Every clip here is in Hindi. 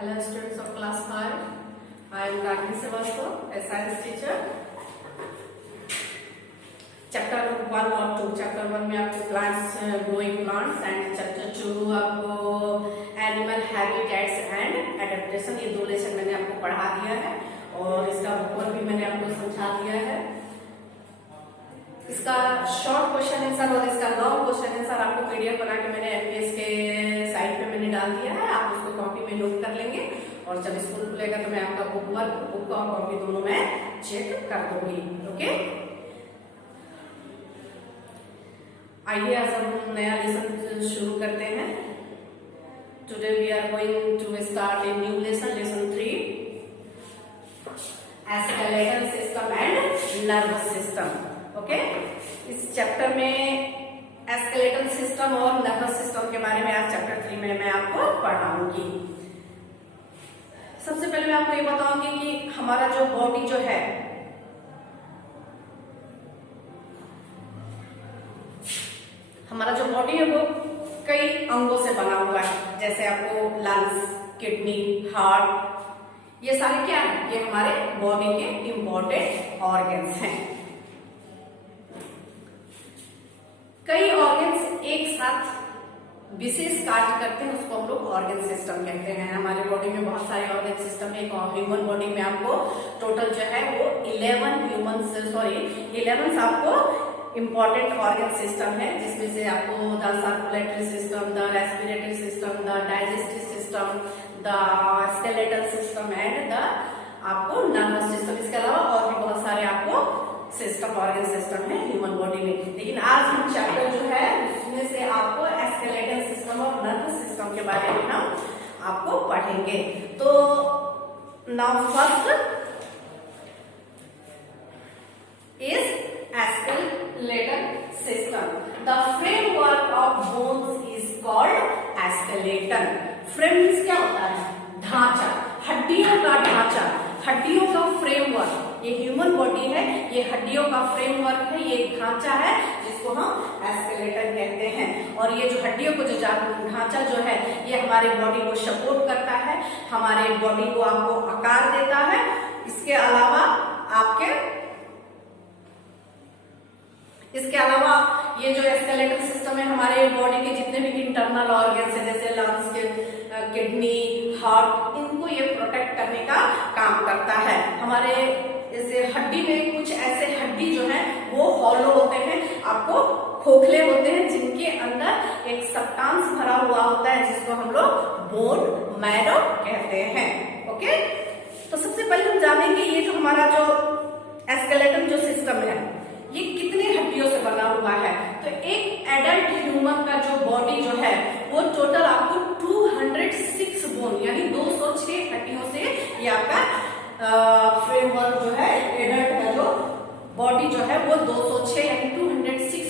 Hello students of class 5. I am Ragini Srivastava, a science teacher. Chapter 1 और 2, चैप्टर 1 में आपको plants, growing plants and chapter 2 आपको एनिमल हैबिटेट्स एंड एडेप्टेशन, ये 2 लेसन मैंने आपको पढ़ा दिया है और इसका बुकवर्क भी मैंने आपको समझा दिया है। इसका शॉर्ट क्वेश्चन आंसर और इसका लॉन्ग क्वेश्चन आंसर आपको पीडीएफ बना के मैंने एमपीएस के साइट पे मैंने डाल दिया है। आप उसको कॉपी में नोट कर लेंगे और जब स्कूल खुलेगा तो मैं आपका बुक और कॉपी दोनों में चेक कर दूंगी। ओके, आइए आज हम नया लेसन शुरू करते हैं। Today we are going to start a new lesson, lesson 3, skeletal system and nervous system. Okay, इस चैप्टर में स्केलेटल सिस्टम और नर्वस सिस्टम के बारे में आज चैप्टर 3 में मैं आपको पढ़ाऊंगी। सबसे पहले मैं आपको ये बताऊंगी कि हमारा जो बॉडी जो है, हमारा जो बॉडी है वो कई अंगों से बना हुआ है। जैसे आपको लंग्स, किडनी, हार्ट, ये सारे क्या है? ये हमारे बॉडी के इंपॉर्टेंट ऑर्गन्स हैं। कई ऑर्गन्स एक साथ विशेष कार्य करते हैं, उसको हम लोग ऑर्गन सिस्टम कहते हैं। हमारे बॉडी में बहुत सारे ऑर्गन सिस्टम है। ह्यूमन बॉडी में आपको टोटल जो है वो 11 आपको इंपॉर्टेंट ऑर्गन सिस्टम है, जिसमें से आपको the circulatory system, the respiratory system, the digestive system, the skeletal system and the आपको नर्वस सिस्टम। इसके अलावा और भी बहुत सारे आपको सिस्टम, ऑर्गन सिस्टम है ह्यूमन बॉडी में। लेकिन आज हम चैप्टर जो है उसमें से आपको स्केलेटल सिस्टम और नर्वस सिस्टम के बारे में हम आपको पढ़ेंगे। तो now first is skeletal system. The framework of bones is called skeleton. Frame means क्या होता है? ढांचा, हड्डियों का ढांचा, हड्डियों का फ्रेमवर्क। ये ह्यूमन बॉडी है, ये हड्डियों का फ्रेमवर्क है, ये एक ढांचा है जिसको हम स्केलेटन कहते हैं। और ये जो हड्डियों को जो ढांचा जो है ये हमारे बॉडी को सपोर्ट करता है, हमारे बॉडी को आपको आकार देता है। इसके अलावा ये जो स्केलेटल सिस्टम है हमारे बॉडी के जितने भी इंटरनल ऑर्गन्स है, जैसे लंग्स, किडनी, हार्ट, इनको ये प्रोटेक्ट करने का काम करता है। हमारे जैसे हड्डी में कुछ ऐसे हड्डी जो है वो हॉलो होते हैं, आपको खोखले होते हैं, जिनके अंदर एक सब्सटेंस भरा हुआ होता है जिसको हम लोग बोन मैरो कहते हैं। ओके, तो सबसे पहले हम जानेंगे ये जो हमारा जो स्केलेटन जो सिस्टम है ये कितने हड्डियों से बना हुआ है। तो एक एडल्ट ह्यूमन का जो बॉडी जो है वो टोटल आपको 206 बोन यानी 206 हड्डियों से ये आपका फ्रेमवर्क जो है, एडल्ट का जो बॉडी जो है वो 206 यानी 206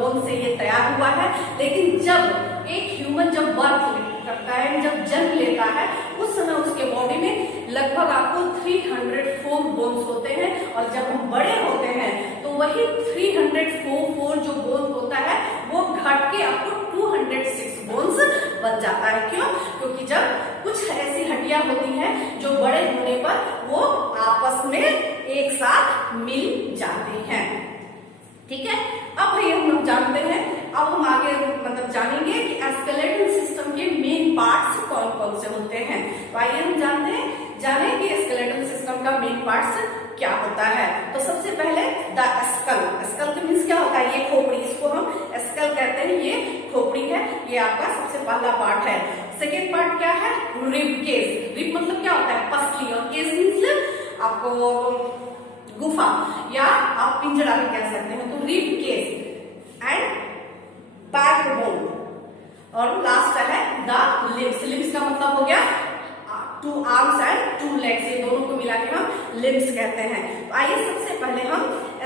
बोन से ये तैयार हुआ है। लेकिन जब एक ह्यूमन जब बर्थ करता है, जब जन्म लेता है, उस समय उसके बॉडी में लगभग आपको 304 बोन्स होते हैं। और जब हम बड़े होते हैं तो वही 304 जो बोन होता है वो घट के आपको 206 बोन्स बन जाता है। क्यों? क्योंकि जब कुछ ऐसी हड्डियां होती हैं जो बड़े होने पर वो आपस में एक साथ मिल जाती हैं। ठीक है, अब भैया हम जानते हैं, अब हम आगे मतलब जानेंगे कि स्केलेटल सिस्टम के मेन पार्ट्स कौन कौन से होते हैं। तो आइए हम जाने कि स्केलेटल सिस्टम का मेन पार्ट्स क्या होता है। तो सबसे पहले द स्कल। स्कल का मीन्स क्या होता है? ये खोपड़ी, इसको हम स्कल कहते हैं, ये खोपड़ी है, ये आपका सबसे पहला पार्ट है। सेकेंड पार्ट क्या है? Rib cage. रिब मतलब क्या होता है? पसली, और केज मीन्स आपको गुफा या आप पिंजरा भी कह सकते हैं। तो रिब केज एंड बैकबोन, और लास्ट है द लिम्स। लिम्स का मतलब हो गया 2 आर्म्स एंड 2 लेग्स, ये दोनों को मिला के हम लिम्स कहते हैं। तो आइए सबसे पहले हम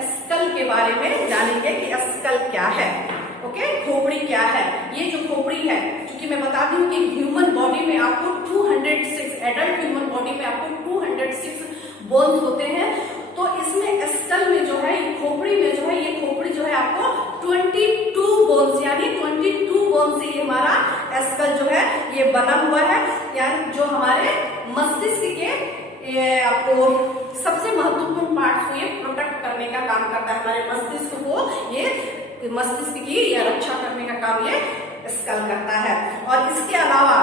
स्कल के बारे में जानेंगे कि स्कल क्या है। ओके, खोपड़ी क्या है? ये जो खोपड़ी है, क्योंकि मैं बता दूं कि ह्यूमन बॉडी में आपको 206 एडल्ट ह्यूमन बॉडी में आपको 206 बोन्स होते हैं। तो इसमें स्कल में जो है, खोपड़ी में जो है, ये खोपड़ी जो है आपको 22 बोन्स यानी 22 बोन से ये हमारा स्कल जो है ये बना हुआ है, यानी जो हमारे मस्तिष्क के आपको सबसे महत्वपूर्ण पार्ट को ये प्रोटेक्ट करने का काम करता है। हमारे मस्तिष्क को ये मस्तिष्क की या रक्षा करने का काम ये स्कल करता है। और इसके अलावा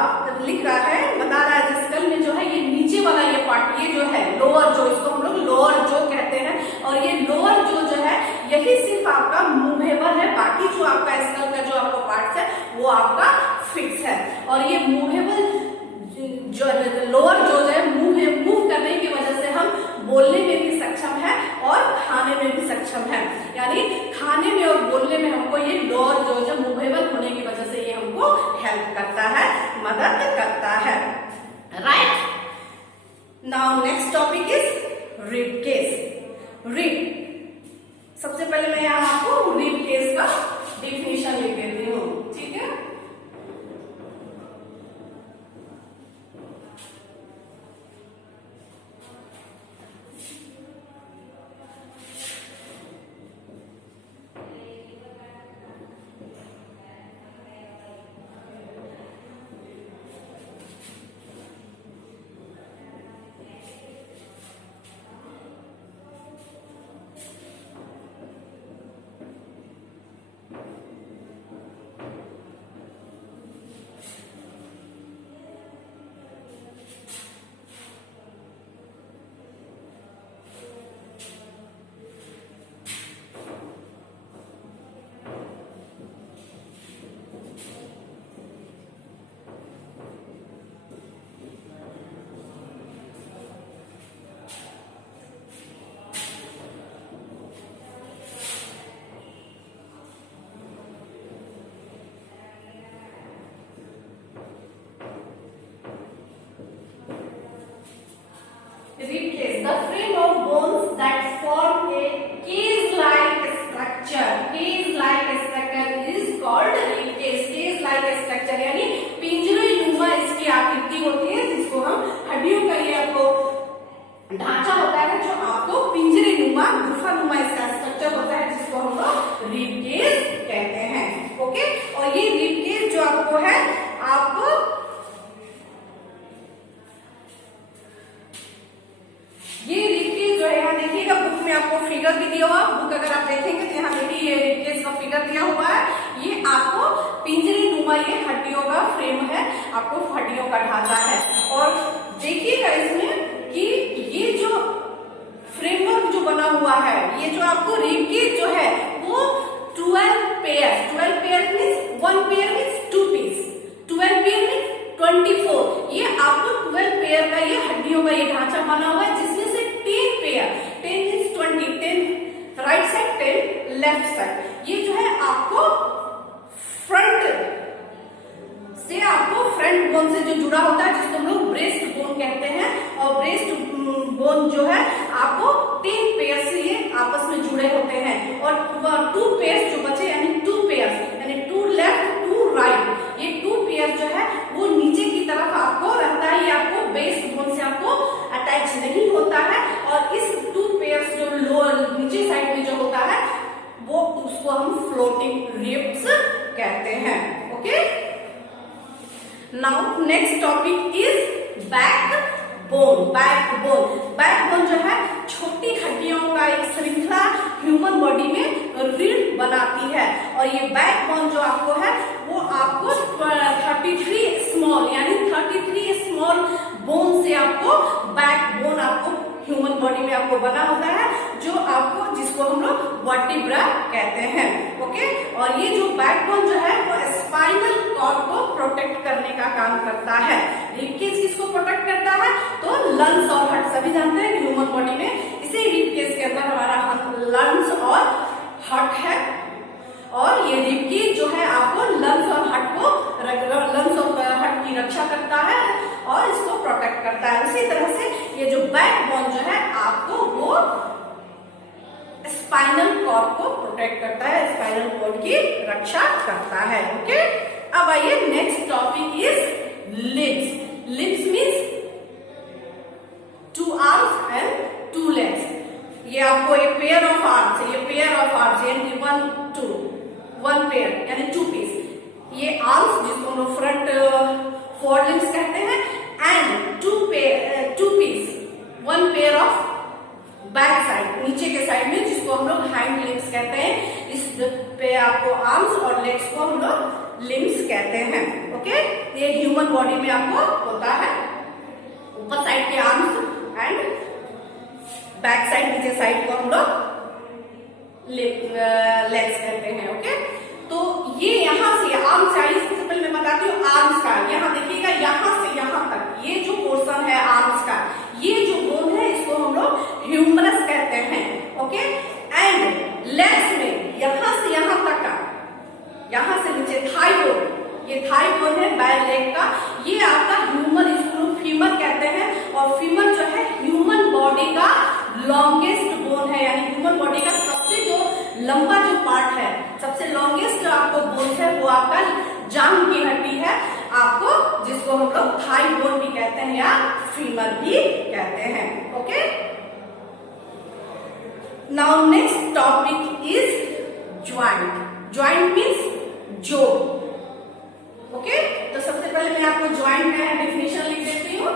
लिख रहा है, बता रहा है स्कल में जो है ये नीचे वाला ये पार्ट, ये जो है लोअर जो, इसको हम लोग लोअर जो कहते हैं। और ये लोअर जो है यही सिर्फ आपका मूवेबल है, बाकी जो आपका स्कल का जो आपका पार्ट है वो आपका फिक्स है। और ये मूवेबल जो लोअर जो है मूव करने की वजह से हम बोलने में भी सक्षम है और खाने में भी सक्षम है। यानी खाने में और बोलने में हमको ये लोअर जो है मूवेबल होने की वजह से ये हमको हेल्प करता है, मदद करता है। Right, now next topic is rib cage. Rib, सबसे पहले मैं यहाँ आपको रिब केस का डिफिनेशन लिख देती हूँ, ठीक है। Rib cage, the frame of bones that form a cage-like structure. Cage-like structure is called rib cage. Cage-like structure यानी पिंजरे नुमा इसकी आकृति होती है, जिसको हम हड्डियों का ये आपको ढांचा होता है, जो आपको पिंजरे नुमा गुफा नुमा इसका स्ट्रक्चर होता है, जिसको हम लोग रिब केज कहते हैं। ओके, और ये रिब केज जो आपको है, आपको ये रिब केज जो है, यहाँ देखिएगा बुक में आपको फिगर भी दिया हुआ, बुक अगर आप देखेंगे तो यहाँ देखिए ये रिब केज का फिगर दिया हुआ है। ये आपको पिंजरे नुमा ये हड्डियों का फ्रेम है, आपको हड्डियों का ढांचा है। और देखिएगा इसमें कि ये जो फ्रेमवर्क जो बना हुआ है, ये जो आपको रिब केज जो है वो 12 pair means 1 pair means 2 piece, 12 pair means 24। ये आपको 12 पेयर का ये हड्डियों का ये ढांचा बना हुआ है, जिसमें से 10 pair, 10 means 20, 10 right side, 10 left side. ये जो है आपको फ्रंट से, आपको फ्रंट बोन से जो जुड़ा होता है, जिसको हम लोग ब्रेस्ट बोन कहते हैं। और ब्रेस्ट बोन जो है आपको 10 पेयर से ये आपस में जुड़े होते हैं। और 2 पेयर जो बचे, यानी 2 पेयर, यानी 2 लेफ्ट 2 राइट, ये 2 पेयर जो है वो नीचे की तरफ आपको रहता है। ये आपको बेस बोन से आपको अटैच नहीं होता है। और इस 2 पेयर जो लोअर नीचे साइड में जो होता है, वो उसको हम फ्लोटिंग रिब्स कहते हैं। Okay, now next topic is back bone. Backbone जो है छोटी हड्डियों का एक श्रृंखला ह्यूमन बॉडी में रीढ़ बनाती है। और ये बैकबोन जो आपको है वो आपको 33 स्मॉल, यानी 33 स्मॉल बोन से आपको बैकबोन आपको ह्यूमन बॉडी में आपको बना होता है, जो आपको, जिसको हम लोग वर्टिब्रा कहते हैं। ओके, और ये जो बैकबोन जो है वो स्पाइनल कॉर्ड को प्रोटेक्ट करने का काम करता है। रिब केज किसको प्रोटेक्ट करता है? तो लंग्स और हार्ट, सभी जानते हैं ह्यूमन बॉडी में इसी रिब केज के अंदर हमारा लंग्स और हार्ट है। और ये रिब केज जो है आपको लंग्स और हार्ट को, लंग्स और हार्ट की रक्षा करता है और इसको प्रोटेक्ट करता है। उसी तरह से ये जो बैकबोन जो है आपको वो स्पाइनल कॉर्ड को प्रोटेक्ट करता है, स्पाइनल कॉर्ड की रक्षा करता है। ओके, अब आइए next topic is libs. Libs means 2 arms and 2 legs. ये आपको एक पेयर ऑफ आर्म्स है, ये पेयर ऑफ आर्म्स यानी 1 पेयर यानी 2 पीस। ये आर्म्स जिसको हम लोग फ्रंट फोर लिम्स कहते हैं, and two piece, one pair of back side, नीचे के साइड में, जिसको हम लोग हाइंड लिम्स कहते हैं। इस पे आपको आर्म्स और लेग्स को हम लोग लिम्स कहते हैं। ओके, ये ह्यूमन बॉडी में आपको होता है, ऊपर साइड के आर्म्स एंड बैक साइड, नीचे साइड को हम लोग लेग्स कहते हैं। ओके, तो ये यहाँ से आर्म्स से, सबसे पहले मैं बताती हूँ आर्म्स का। यहाँ देखिएगा, यहाँ से यहाँ तक ये जो पोर्शन है आर्म्स का, ये जो बोन है इसको हम लोग ह्यूमरस कहते हैं। ओके, एंड लेग्स में यहाँ से यहाँ तक का, यहाँ से नीचे थाई बोन, ये थाई बोन है बैक लेग का, ये आपका ह्यूमर, इसको फीमर कहते हैं। और फीमर जो है ह्यूमन बॉडी का लॉन्गेस्ट बोन है, यानी ह्यूमन बॉडी का सबसे जो लंबा जो पार्ट है, सबसे लॉन्गेस्ट जो आपको बोन है वो आपका जांघ की हड्डी है आपको, जिसको हम लोग थाई बोन भी कहते हैं या फीमर भी कहते हैं। Okay, now next topic is joint. Joint means जोड़। ओके, तो सबसे पहले मैं आपको ज्वाइंट का डेफिनेशन लिख देती हूँ।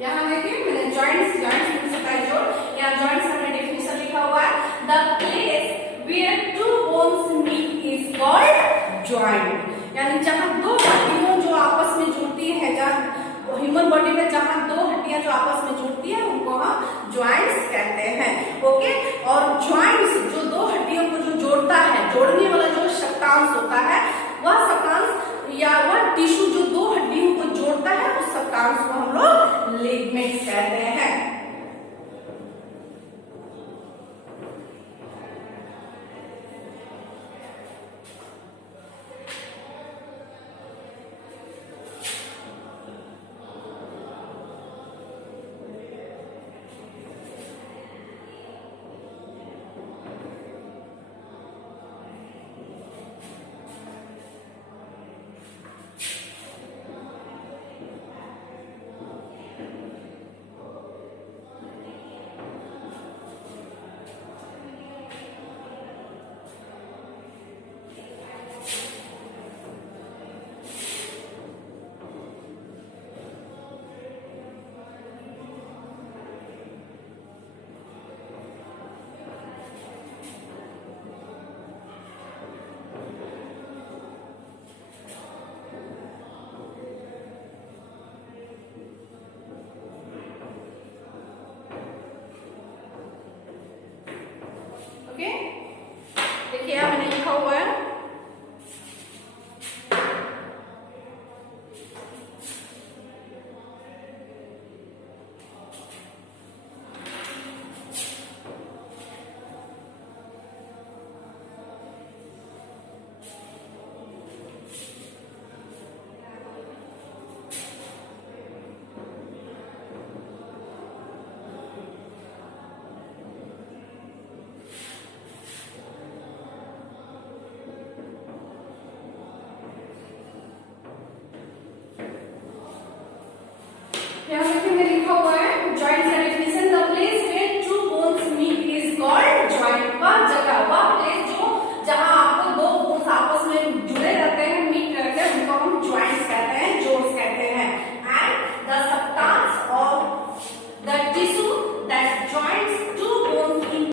यहाँ देखिए मैंने जॉइंट्स का जोड़, यहाँ जॉइंट्स का डेफिनेशन लिखा हुआ है, the place where two bones meet is called joint.